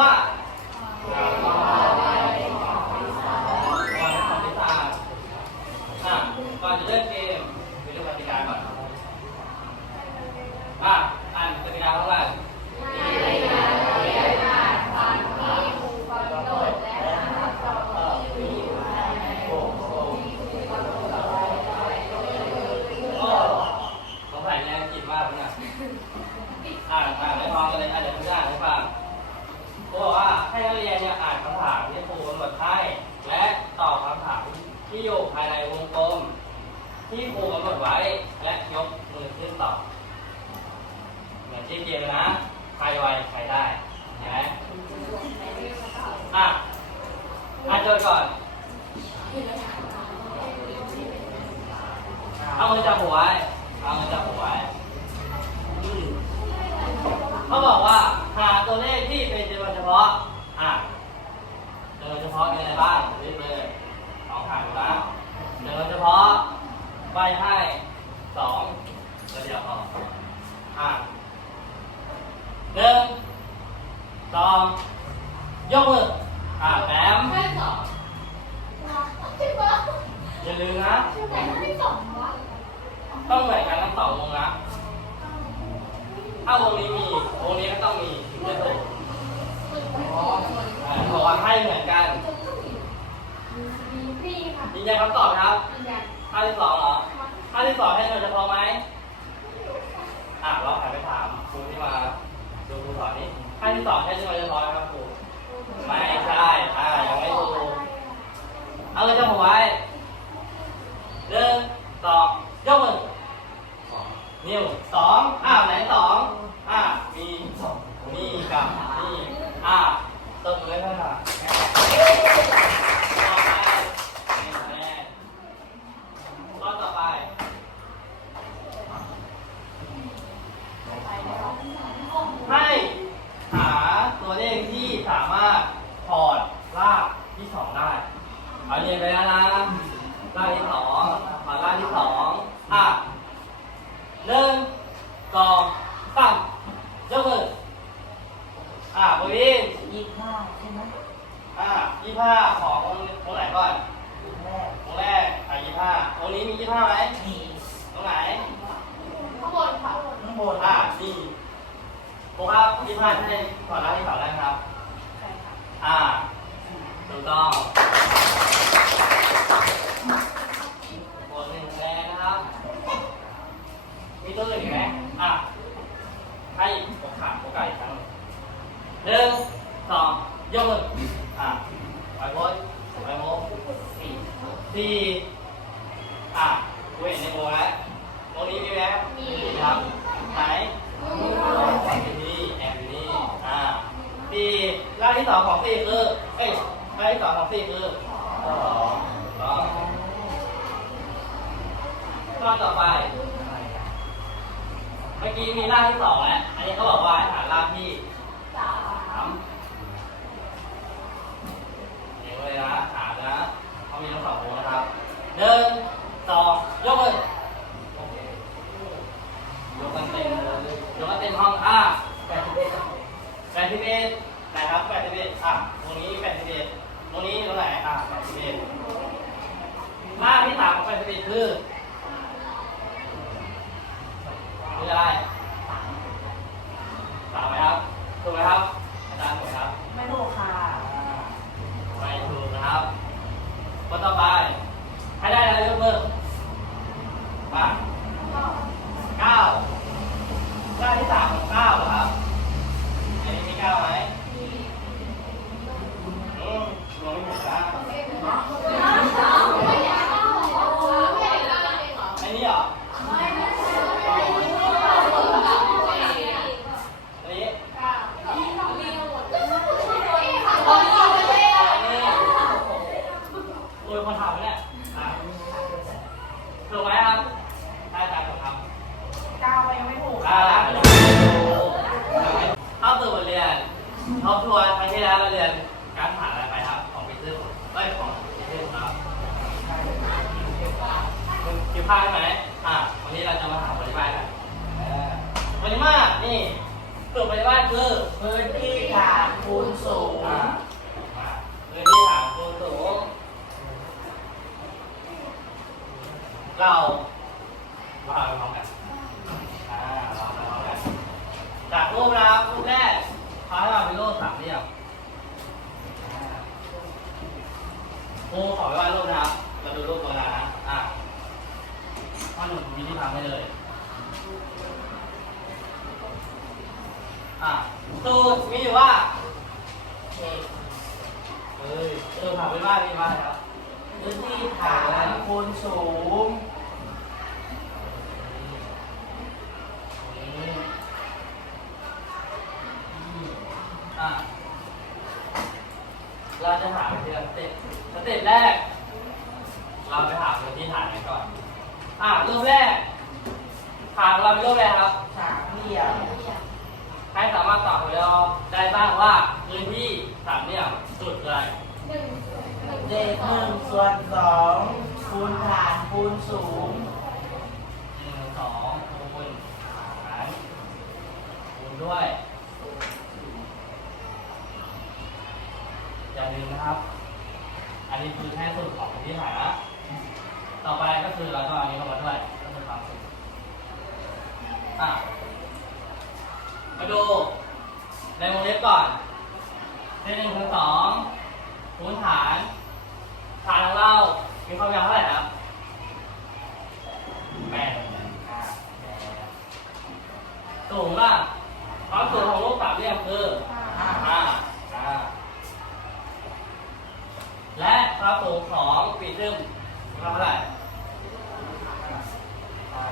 ว่า ที่ครูกำหนดไว้และยกมือขึ้นตอบเหมือนที่เกมนะใครไวใครได้เห็นไหมอะอ่านโจทย์ก่อนเอามือจับหัวไว้เอามือจับหัวไว้เขาบอกว่าหาตัวเลขที่เป็นจำนวนเฉพาะอะจำนวนเฉพาะมีอะไรบ้างรีบเลยสองหางนะจำนวนเฉพาะ ใบให้สองตัวเดียวพออะหนึ่งสองยกมืออะแต้มอย่าลืมนะต้องเหมือนกันทั้งสองวงนะถ้าวงนี้มีวงนี้ก็ต้องมีถึงจะถูกอ่าบอกว่าให้เหมือนกันยืนยันคำตอบนะครับ ท่าที่สองเหรอท่าที่สองให้เงินจะพอไหมอะเราหันไปถามครูที่มาดูครูสอนนี่ท่าที่สองให้เงินจะพอไหมครับครูไม่ใช่อ่ายังไม่ถูเอาเลยจะผมไว้หนึ่งสองยกมือนิ้วสองอ้าวไหนสองอ่ามีสองมีกับนี่อ่าตบมือให้ค่ะต่อไปนี่คะแนนข้อต่อไป ให้หาตัวเลขที่สามารถถอดรากที่สองได้ เอาเรียนไปแล้วนะรากที่สองถอดรากที่สองอะ หนึ่งสองสามยกมือ อ่าบริน ยี่ห้าใช่ไหม อ่า ยี่ห้าของตรงไหนก่อนแรกตรงแรกอ่ายี่ห้าตรงนี้มียี่ห้าไหมมีตรงไหนข้างบนอ่านี่โอ้ครับยี่ห้าใช่ขอรับที่สองได้ไหมครับอ่าถูกต้องบทหนึ่งคะแนนนะครับ มีตัวอื่นอีกไหมอะ ให้โอกาสโอกาสอีกครั้งหนึ่งหนึ่งสองยกมืออะไปโพสไปโพสสี่สี่อะกูเห็นในโบแล้วโบนี้มีไหมมีครับไหนแอบอยู่นี่แอบอยู่นี่อะสี่ร่างที่ สี่คือเอ้ยร่างที่สองของสี่คือสองสองข้อต่อไป เมื่อกี้มีร่างที่สองแล้ว อันนี้เขาบอกว่าให้หาร่างที่สามเดี๋ยวเลยนะหานะเขามีทั้งสองวงนะครับหนึ่งสองยกมือยกกันเต็มเลยยกกันเต็มห้องอะแปดสิบเอ็ดแปดสิบเอ็ดไหนครับแปดสิบเอ็ด รงนี้เท่าไหร่อ่าแปดสิบเอ็ดค่าที่ต่ามของแปดสิบเอ็ดคือคืออะไรสามไหมครับถูกไหมครับอาจารย์ถูกครับ ไม่ถูกค่ะ ไม่ถูกนะครับก็ต่อไปให้ได้อะไรยกมือมาเก้าเก้าที่สามของเก้าเหรอครับ อันนี้มีเก้าไหมอืมรวมไม่หมดนะอันนี้เหรอ อันนี้ โอ้ยคนถามไหมเนี่ยอะถูกไหมครับได้อาจารย์ถูกครับ ก้าวไปยังไม่ถูก อ่าเข้าสู่บทเรียนทบทวนครั้งที่แล้วเราเรียนการผ่านอะไรไปครับ ของปีเตอร์เอ้ยของปีเตอร์ครับ อยู่ข้างใช่ไหมอะวันนี้เรา มาปริมาตรนเออปริมาตรนี่ปริมาตรคือพื้นที่ฐานคูณสูงพื้นที่ฐานคูณสูง เราเราเอาไปพร้อมกันอ่าเราเอาไปพร้อมกันจากรูปนะครับรูปแรกเขาให้มาเป็นรูปสามเหลี่ยมอ่าครูขอไปวาดรูปนะครับ เราดูรูปตัวนนะอะพ่อหนุ่มมีที่ทำให้เลย อะสูตรมีอยู่ว่าเอกเฮ้ยเออผ่าไปว่ามีว่าครับพื้นที่ฐานคูณสูงอะเราจะหาไปทีละสเต็ปสเต็ปแรก เราไปหาพื้นที่ฐานกันก่อน อะรูปแรก ฐานของเราเป็นรูปอะไรครับ สามเหลี่ยมให้สามารถตอบเราได้บ้างว่าพื้นที่สามเหลี่ยมสุดอะไรเลขหนึ่งส่วนสองคูณฐานคูณสูง หนึ่งสองคูณหารคูณด้วย อย่าลืมนะครับ อันนี้คือแค่สูตรของพื้นที่ฐานนะต่อไปก็คือเราต้องเอาอันนี้เข้ามาด้วยก็คือความสูงอะมาดูในวงเล็บก่อนเลขหนึ่งคูณสองคูณฐานฐานของเรามีความยาวเท่าไหร่ครับแปดอ่าแปดสูงล่ะความสูงของรูปสามเหลี่ยมคือห้าห้าอ่าและความสูงของปีซึมมีความเท่าไหร่อ่า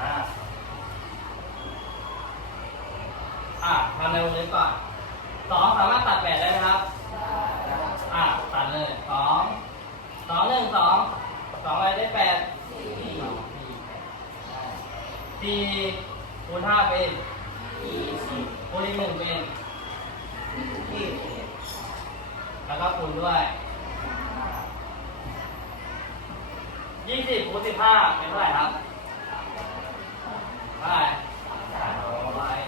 อ่าอ่าทำในวงเล็บก่อนสองสามารถตัดแปดได้ไหมครับ อะตัดเลยสอง สองหนึ่งสองสองอะไรได้แปดสี่คูณห้าเป็นตีคูณอีกหนึ่งเป็นยี่สิบแล้วก็คูณด้วยยี่สิบคูณสิบห้าเป็นเท่าไหร่ครับเท่าไหร่สาย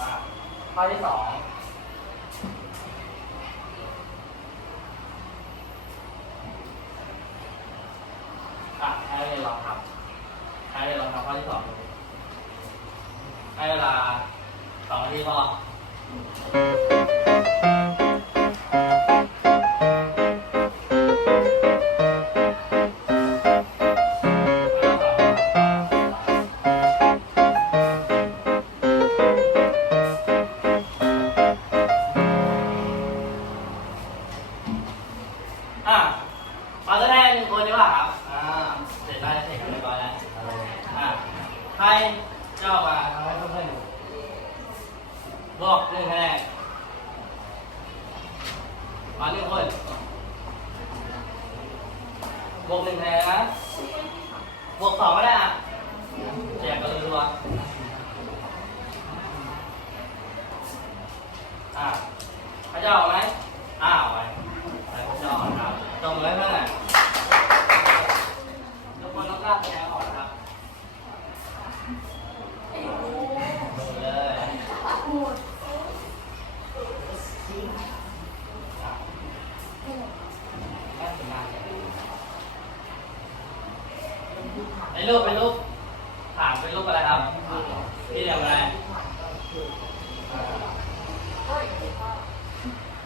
อะข้อที่สอง อะ ให้เราทำให้เราทำข้อที่สองดูให้เวลาสองนาทีพอ ใครเจ้ามาทำให้เพื่อนๆดูบอกหนึ่งคะแนนมาหนึ่งคนบวกหนึ่งคะแนนนะบวกสองก็ได้อะแจกกันรัวๆอะพระเจ้าเอาไหมอ้าวไปไปพระเจ้าเอาครับตรงเลยเพื่อนทุกคนต้องกล้าแสดงออกนะครับ ดูเลยในรูปเป็นรูปถามเป็นรูปอะไรครับพี่เรียกอะไร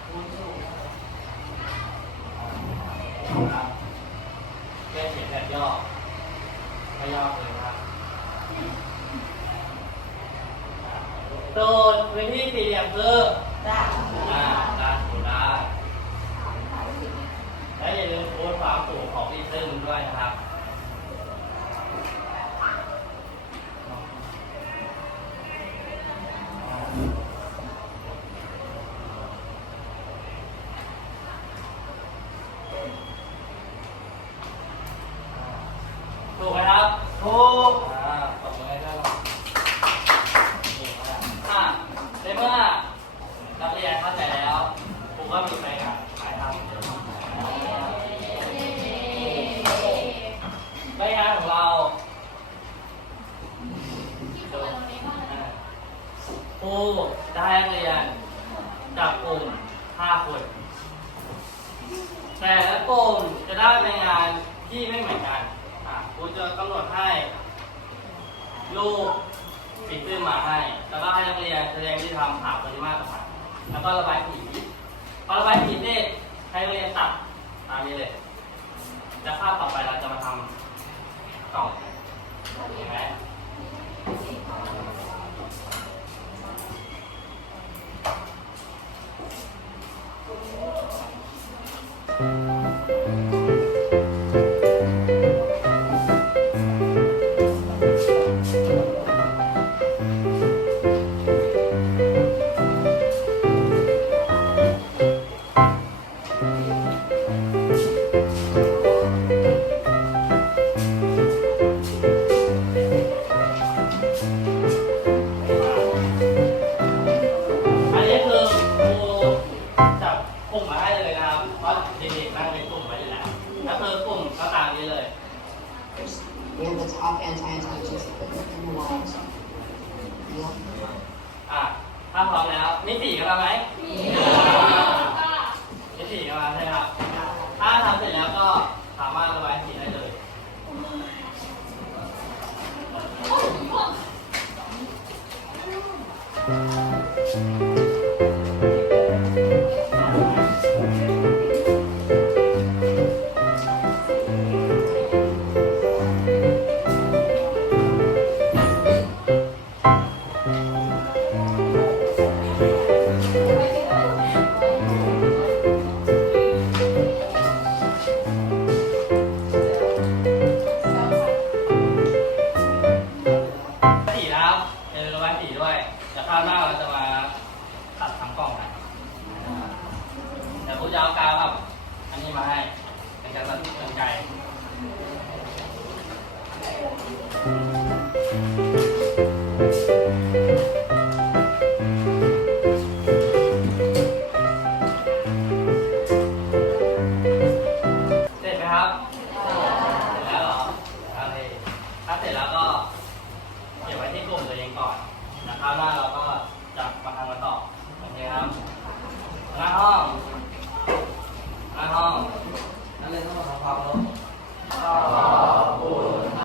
คูณสูง ครับแค่เขียนแบบย่อไม่ย่อเลยครับตูนพื้นที่สี่ เหลี่ยมคือด้านอ่าด้านสูได้และอย่าลืมโค้ดความสูงของอีซึ่งด้วยนะครับ ว่ามีใครอยากขายทำรายงานของเราผู้ได้นักเรียนจากกลุ่ม5คน แต่ละกลุ่มจะได้รางานที่ไม่เหมือนกันครูจะกำหนดให้ลูกปิดตื้นมาให้ แล้วก็ให้นักเรียนแสดงที่ทำหาคนปริมากกว่าแล้วก็ระบายผี พอระบายสีเนี่ยให้เรียนตัดตามนี้เลยจะภาพต่อไปเราจะมาทำกล่องเห็นไหม Música